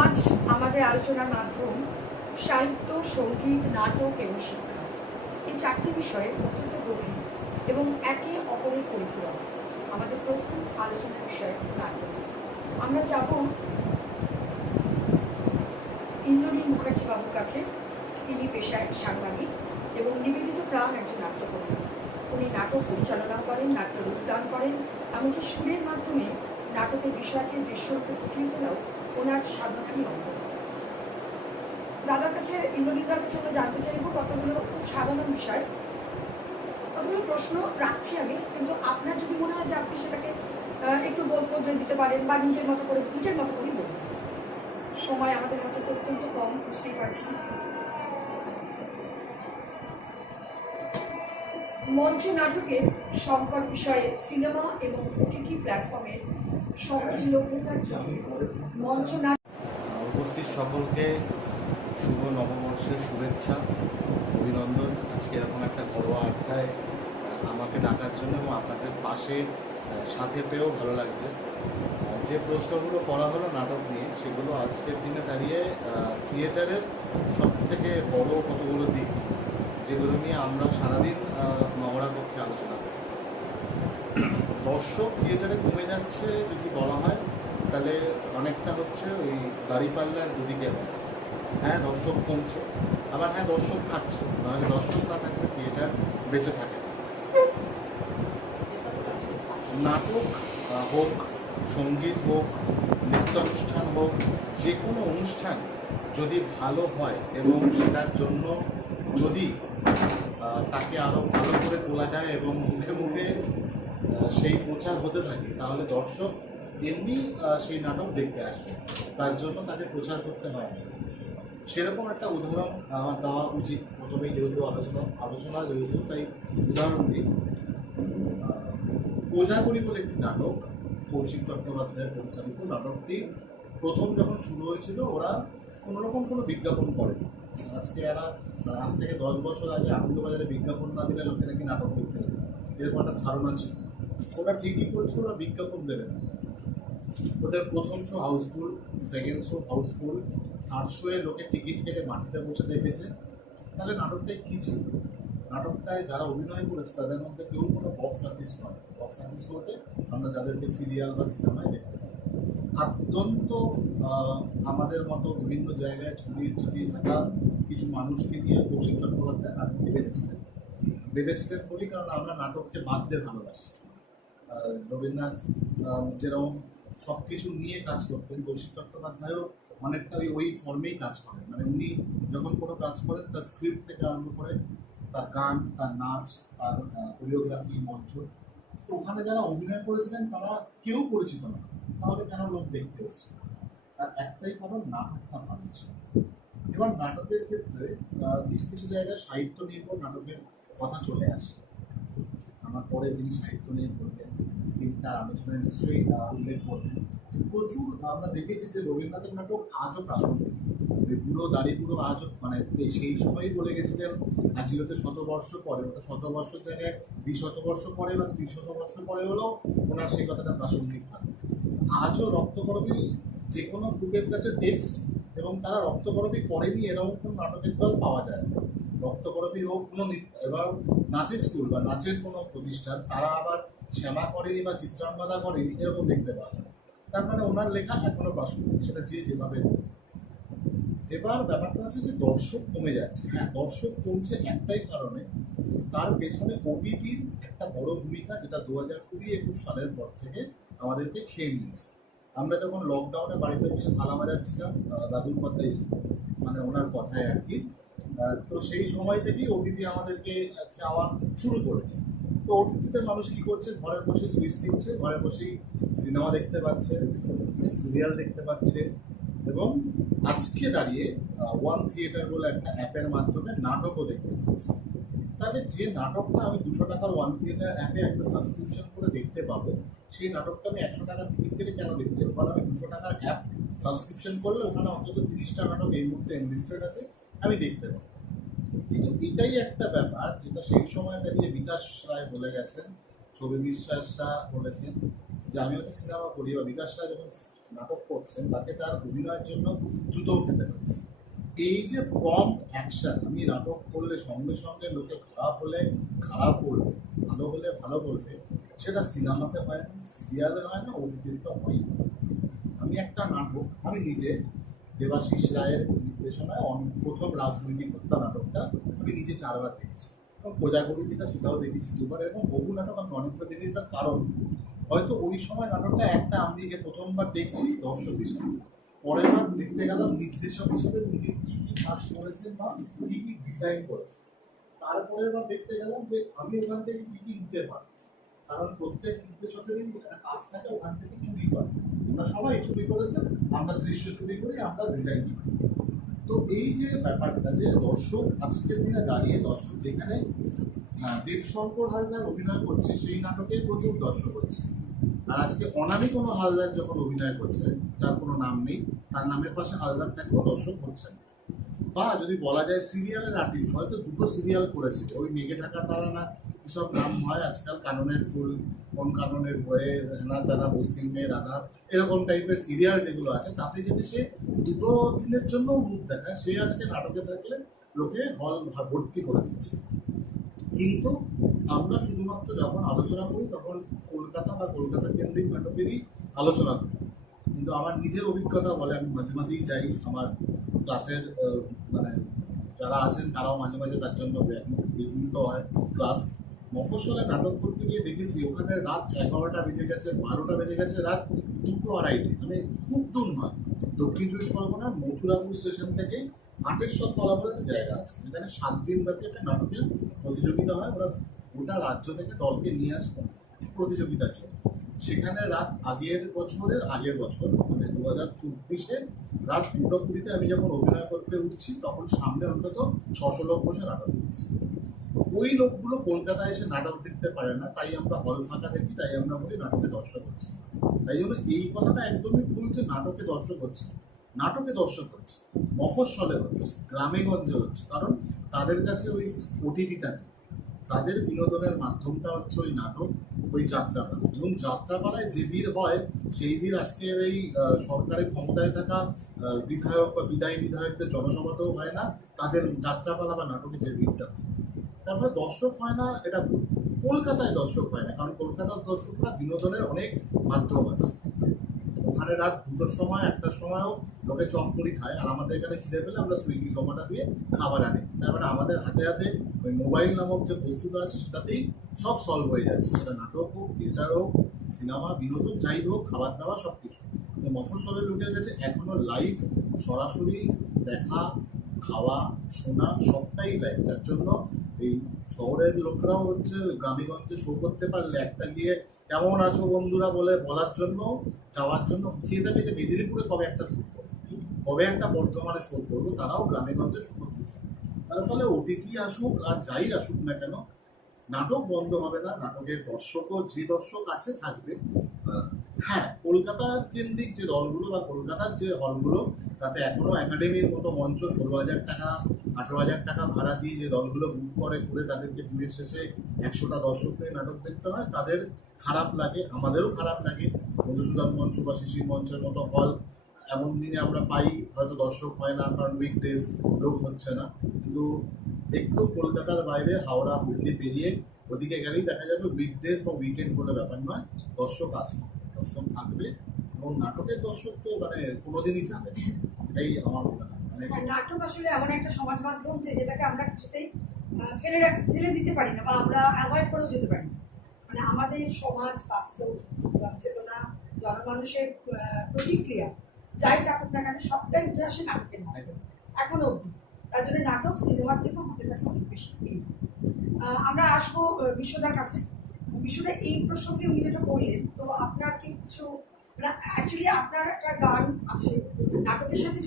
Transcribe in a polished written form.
আজ আমাদের আলোচনার মাধ্যম সাহিত্য, সঙ্গীত, নাটক এবং শিক্ষা, এই চারটি বিষয়ে অত্যন্ত গভীর এবং একে অপরের পরিপূরক। আমাদের প্রথম আলোচনার বিষয় নাটক। আমরা যাব ইন্দ্রনীল মুখার্জি বাবুর কাছে। তিনি পেশায় সাংবাদিক এবং নিবেদিত প্রাণ একজন নাট্যকর্মী। উনি নাটক পরিচালনা করেন, নাট্য রূপদান করেন, এমনকি সুরের মাধ্যমে নাটকের বিষয়কে দৃশ্যরূপে ফুটিয়ে তোলাও ওনার সাধনারই অঙ্গ। দাদার কাছে, ইন্দ্রনীলদার কাছে আমরা জানতে চাইব কতগুলো খুব সাধারণ বিষয়, কতগুলো প্রশ্ন রাখছি আমি, কিন্তু আপনার যদি মনে হয় যে আপনি সেটাকে একটু বদলে দিতে পারেন বা নিজের মতো করেই বলুন। সময় আমাদের হাতে তো অত্যন্ত কম, বুঝতেই পারছি। মঞ্চ নাটকের সংকট বিষয়ে সিনেমা এবং ওটিটি প্ল্যাটফর্মের সহজলভ্যতার জন্য মঞ্চ নাটক। উপস্থিত সকলকে শুভ নববর্ষের শুভেচ্ছা, অভিনন্দন। আজকে এরকম একটা ঘরোয়া আড্ডায় আমাকে ডাকার জন্য এবং আপনাদের পাশে সাথে পেয়েও ভালো লাগছে। যে প্রশ্নগুলো করা হলো নাটক নিয়ে, সেগুলো আজকের দিনে দাঁড়িয়ে থিয়েটারের সবথেকে বড় কতগুলো দিক, যেগুলো নিয়ে আমরা সারাদিন মহড়া কক্ষে আলোচনা করি। দর্শক থিয়েটারে কমে যাচ্ছে যদি বলা হয়, তাহলে অনেকটা হচ্ছে ওই দাঁড়িপাল্লার দুদিকে। হ্যাঁ, দর্শক কমছে, আবার হ্যাঁ দর্শক থাকছে, নাহলে দর্শক না থাকলে থিয়েটার বেঁচে থাকে না। নাটক হোক, সঙ্গীত হোক, নৃত্যানুষ্ঠান হোক, যে কোনো অনুষ্ঠান যদি ভালো হয় এবং সেটার জন্য যদি তাকে আরও ভালো করে তোলা যায় এবং মুখে মুখে সেই প্রচার হতে থাকে, তাহলে দর্শক এমনি সেই নাটক দেখতে আসবে, তার জন্য তাকে প্রচার করতে হয় না। সেরকম একটা উদাহরণ আমার দেওয়া উচিত প্রথমেই, যেহেতু আলোচনা যেহেতু, তাই উদাহরণ দিই। কোজাগরি বলে একটি নাটক, কৌশিক চট্টোপাধ্যায় পরিচালিত। নাটকটি প্রথম যখন শুরু হয়েছিল, ওরা কোনোরকম কোনো বিজ্ঞাপন করেনি। আজ থেকে 10 বছর আগে আনন্দবাজারে বিজ্ঞাপন না দিলে লোকে নাকি নাটক দেখতে যেত, এরকম একটা ধারণা ছিল। ওরা ঠিকই করেছিল, ওরা বিজ্ঞাপন দেবে না। ওদের প্রথম show houseful, second show houseful, third শোয়ে লোকে টিকিট কেটে মাটিতে বসে দেখেছে। তাহলে নাটকটায় কী ছিল? নাটকটায় যারা অভিনয় করেছে তাদের মধ্যে কেউ কোনো বক্স আর্টিস্ট নয়। বক্স আর্টিস্ট বলতে আমরা যাদেরকে সিরিয়াল বা সিনেমায় দেখতে পাই, অত্যন্ত আমাদের মতো বিভিন্ন জায়গায় ছড়িয়ে ছিটিয়ে থাকা কিছু মানুষকে নিয়ে কৌশিক চট্টোপাধ্যায় নাটকটি বেঁধেছিলেন বলি, কারণ আমরা নাটককে বাঁধতে ভালোবাসি। রবীন্দ্রনাথ যেরকম সব কিছু নিয়ে কাজ করতেন, কৌশিক চট্টোপাধ্যায়ও অনেকটা ওই ফর্মেই কাজ করেন। মানে উনি যখন কোনো কাজ করেন, তার স্ক্রিপ্ট থেকে আরম্ভ করে তার গান, তার নাচ, তার কোরিওগ্রাফি, মঞ্চ, তো ওখানে যারা অভিনয় করেছিলেন তারা কেউ পরিচিত না, তাহলে কেন লোক দেখতে এসছে? তার একটাই কারণ, নাটকটা ভালো ছিল। এবার নাটকের ক্ষেত্রে কিছু কিছু জায়গায় সাহিত্য নির্ভর নাটকের কথা চলে আসে। আমার পরে যিনি সাহিত্য নিয়ে বলবেন, তিনি তার আলোচনায় নিশ্চয়ই উল্লেখ করবেন। প্রচুর আমরা দেখেছি যে রবীন্দ্রনাথের নাটক আজও প্রাসঙ্গিক। বুড়ো দাড়ি বুড়ো আজও, মানে সেই সময়ই বলে গেছিলেন আজকে হতে শতবর্ষ পরে, ওটা শতবর্ষের জায়গায় 200 পরে বা 300 পরে হলেও ওনার সেই কথাটা প্রাসঙ্গিক থাকে। আজও রক্তকরবী যে কোনো গ্রুপের কাছে টেক্সট, এবং তারা রক্তকরবী করেনি এরকম কোনো নাটকের দল পাওয়া যায় না। রক্তকরবী হোক কোনো এবার নাচের স্কুল বা নাচের কোনো প্রতিষ্ঠান, তারা আবার শ্যামা করেনি বা চিত্রাঙ্গদা করেনি এরকম দেখতে পাওয়া যায়। তার মানে ওনার লেখা এখনও প্রাসঙ্গিক, সেটা যে যেভাবে। এবার ব্যাপারটা হচ্ছে যে দর্শক কমে যাচ্ছে। হ্যাঁ, দর্শক কমছে একটাই কারণে, তার পেছনে ওটিটির একটা বড় ভূমিকা, যেটা 2020-21 সালের পর থেকে আমাদেরকে খেয়ে নিয়েছে। আমরা যখন লকডাউনে বাড়িতে বসে থালা বাজাচ্ছিলাম, দাদুর কথাই মানে ওনার কথায় আর কি, তো সেই সময় থেকেই ওটিটি আমাদেরকে খাওয়া শুরু করেছে। তো ওটিটিতে মানুষ কী করছে? ঘরে বসে সুইচ টিপছে, ঘরে বসেই সিনেমা দেখতে পাচ্ছে, সিরিয়াল দেখতে পাচ্ছে, এবং আজকে দাঁড়িয়ে ওয়ান থিয়েটার বলে একটা অ্যাপের মাধ্যমে নাটকও দেখতে পাচ্ছি। তাহলে যে নাটকটা আমি 200 টাকার ওয়ান থিয়েটার অ্যাপে একটা সাবস্ক্রিপশন করে দেখতে পাবো, সেই নাটকটা আমি 100 টাকার টিকিট কেটে কেন দেখতে যাবো? কারণ আমি 200 টাকার অ্যাপ সাবস্ক্রিপশন করলে ওখানে অন্তত 30টা নাটক এই মুহূর্তে এনলিস্টেড আছে, আমি দেখতে পাবো। কিন্তু এটাই একটা ব্যাপার যেটা সেই সময় দাঁড়িয়ে বিকাশ রায় বলে গেছেন, ছবি বিশ্বাসরা বলেছেন যে আমি হয়তো সিনেমা করি, বা বিকাশ রায় যখন নাটক করছেন তাকে তার অভিনয়ের জন্য জুতো খেতে হচ্ছে। এই যে প্রম্পট অ্যাকশন, আমি নাটক করলে সঙ্গে সঙ্গে লোকে খারাপ হলে খারাপ বলবে, ভালো হলে ভালো বলবে, সেটা সিনেমাতে হয় না, সিরিয়ালে হয় না, ওটিটিতে হয় না। আমি একটা নাটক, আমি নিজে দেবাশিস রায়ের নির্দেশনায় প্রথম রাজনৈতিক হত্যা নাটকটা আমি নিজে 4 বার দেখেছি, এবং কোজাগরি যেটা সেটাও দেখেছি 2 বার, এবং বহু নাটক আমি অনেকটা দেখেছি। তার কারণ হয়তো ওই সময় নাটকটা একটা আমি প্রথমবার দেখছি দর্শক হিসেবে, পরের বার দেখতে গেলাম নির্দেশক হিসেবে উনি কী কী কাজ করেছেন বা কী কী ডিজাইন করেছেন, তারপরের বার দেখতে গেলাম যে আমি ওখান থেকে কী কী নিতে পারি। কারণ প্রত্যেক নির্দেশকেরই একটা কাজ থাকে ওখান থেকে চুরি করে, আমরা সবাই চুরি করেছেন, আমরা দৃশ্য চুরি করি, আমরা ডিজাইন চুরি করি। তো এই যে ব্যাপারটা যে দর্শক আজকের দিনে দাঁড়িয়ে, দর্শক যেখানে দেবশঙ্কর হালদার অভিনয় করছে সেই নাটকে প্রচুর দর্শক হচ্ছে, আর আজকে অনামী কোনো হালদার যখন অভিনয় করছে যার কোনো নাম নেই, তার নামের পাশে হালদার থাকলেও দর্শক হচ্ছে না। বা যদি বলা যায় সিরিয়ালের আর্টিস্ট হয়তো 2টো সিরিয়াল করেছে, ওই মেঘে ঢাকা তারা না এসব নাম হয় আজকাল, কাননের ফুল, কোন কাননের বয়ে, হেনা তারা, পশ্চিম মেয়ে, রাধা, এরকম টাইপের সিরিয়াল যেগুলো আছে, তাতে যদি সে 2টো দিনের জন্য মুখ দেখায়, সে আজকে নাটকে থাকলে লোকে হল ভর্তি করে দিচ্ছে। কিন্তু আমরা শুধুমাত্র যখন আলোচনা করি তখন কলকাতা বা কলকাতা কেন্দ্রিক নাটকেরই আলোচনা করি। কিন্তু আমার নিজের অভিজ্ঞতা বলে, আমি মাঝে মাঝেই যাই, আমার ক্লাসের মানে যারা আছেন তারাও মাঝে মাঝে তার জন্য বিঘ্নিত হয় ক্লাস। মফস্বলে নাটক করতে গিয়ে দেখেছি ওখানে রাত 11টা বেজে গেছে, 12টা বেজে গেছে, রাত 2টো 2:30, মানে খুব দূর নয়, দক্ষিণ চব্বিশ পরগনার মথুরাপুর স্টেশন থেকে আটেশ্বর তলা বলে একটা জায়গা আছে, যেখানে 7 দিন ব্যাপী একটা নাটকের প্রতিযোগিতা হয়। ওরা গোটা রাজ্য থেকে দলকে নিয়ে আসবে প্রতিযোগিতার জন্য। সেখানে রাত আগের বছর মানে 2024-এ রাত 2:20 আমি যখন অভিনয় করতে উঠছি তখন সামনে অন্তত 600 লোক বসে নাটক দেখছি। ওই লোকগুলো কলকাতায় এসে নাটক দেখতে পারে না, তাই আমরা হল ফাঁকা দেখি, তাই আমরা বলি নাটকে দর্শক হচ্ছে। তাই জন্য এই কথাটা একদমই ভুল যে নাটকে দর্শক হচ্ছে। নাটকে দর্শক হচ্ছে, মফস্বলে হচ্ছে, গ্রামে গঞ্জে হচ্ছে, কারণ তাদের কাছে ওই ওটিটিটা নেই। তাদের বিনোদনের মাধ্যমটা হচ্ছে ওই নাটক, ওই যাত্রাপালা। এবং যাত্রাপালায় যে ভিড় হয় সেই ভিড় আজকের এই সরকারের ক্ষমতায় থাকা বিধায়ক বা বিদায়ী বিধায়কদের জনসভাতেও হয় না, তাদের যাত্রাপালা বা নাটকে যে ভিড়টা হয়। তারপরে দর্শক হয় না এটা ভুল। কলকাতায় দর্শক হয় না, কারণ কলকাতার দর্শকরা বিনোদনের অনেক মাধ্যম আছে। ওখানে রাত 2টোর সময় 1টার সময়ও লোকে চপ মুড়ি খায়, আর আমাদের এখানে খিদে পেলে আমরা সুইগি জোম্যাটো দিয়ে খাবার আনি। তার মানে আমাদের হাতে হাতে ওই মোবাইল নামক যে বস্তুটা আছে সেটাতেই সব সলভ হয়ে যাচ্ছে, সেটা নাটক হোক, থিয়েটার হোক, সিনেমা, বিনোদন যাই হোক, খাবার দাবার সব কিছু। কিন্তু মফস্বলের লোকের কাছে এখনো লাইভ সরাসরি দেখা, খাওয়া, শোনা সবটাই লাইভ। যার জন্য এই শহরের লোকরাও হচ্ছে গ্রামেগঞ্জে শো করতে পারলে একটা গিয়ে কেমন আছো বন্ধুরা বলে বলার জন্য, যাওয়ার জন্য খেয়ে থাকে যে মেদিনীপুরে কবে একটা শো করবো, কবে একটা বর্ধমানে শো করবো, তারাও গ্রামেগঞ্জে শো করতে চায়। তার ফলে ওটিটি আসুক আর যাই আসুক না কেন, নাটক বন্ধ হবে না, নাটকের দর্শকও যে দর্শক আছে থাকবে। হ্যাঁ, কলকাতার কেন্দ্রিক যে দলগুলো বা কলকাতার যে হলগুলো, তাতে এখনো একাডেমির মতো মঞ্চ 16,000 টাকা 18,000 টাকা ভাড়া দিয়ে যে দলগুলো বুক করে তাদেরকে দিনের শেষে 100টা দর্শক নিয়ে নাটক দেখতে হয়, তাদের খারাপ লাগে, আমাদেরও খারাপ লাগে। মধুসূদন মঞ্চ বা শিশির মঞ্চের মতো হল এমন দিনে আমরা পাই হয়তো দর্শক হয় না, কারণ উইকডেজ লোক হচ্ছে না। কিন্তু একটু কলকাতার বাইরে হাওড়া হুগলি পেরিয়ে ওদিকে গেলেই দেখা যাবে উইকডেজ বা উইকেন্ড কোনো ব্যাপার নয়, দর্শক আছে, দর্শক থাকবে। এবং নাটকের দর্শক তো মানে কোনোদিনই যাবে, এটাই আমার মনে হয়। মানে নাটক আসলে এমন একটা সমাজ মাধ্যম যেটাকে আমরা কিছুতেই ফেলে দিতে পারি না, বা আমরা অ্যাভয়েড করেও যেতে পারি না। মানে আমাদের সমাজ, বাস্তব জনচেতনা, জনমানুষের প্রতিক্রিয়া যাই থাকুক না কেন সবটাই উঠে আসে নাটকের মাধ্যমে এখনো অবধি। তার জন্য নাটক সিনেমার থেকে আমাদের কাছে অনেক বেশি প্রিয়। আমরা আসবো বিশ্বদার কাছে। বিশ্বদা, এই প্রসঙ্গে উনি যেটা বললেন, তো আপনার কি কিছু, অ্যাকচুয়ালি আপনার একটা গান আছে নাটকের সাথে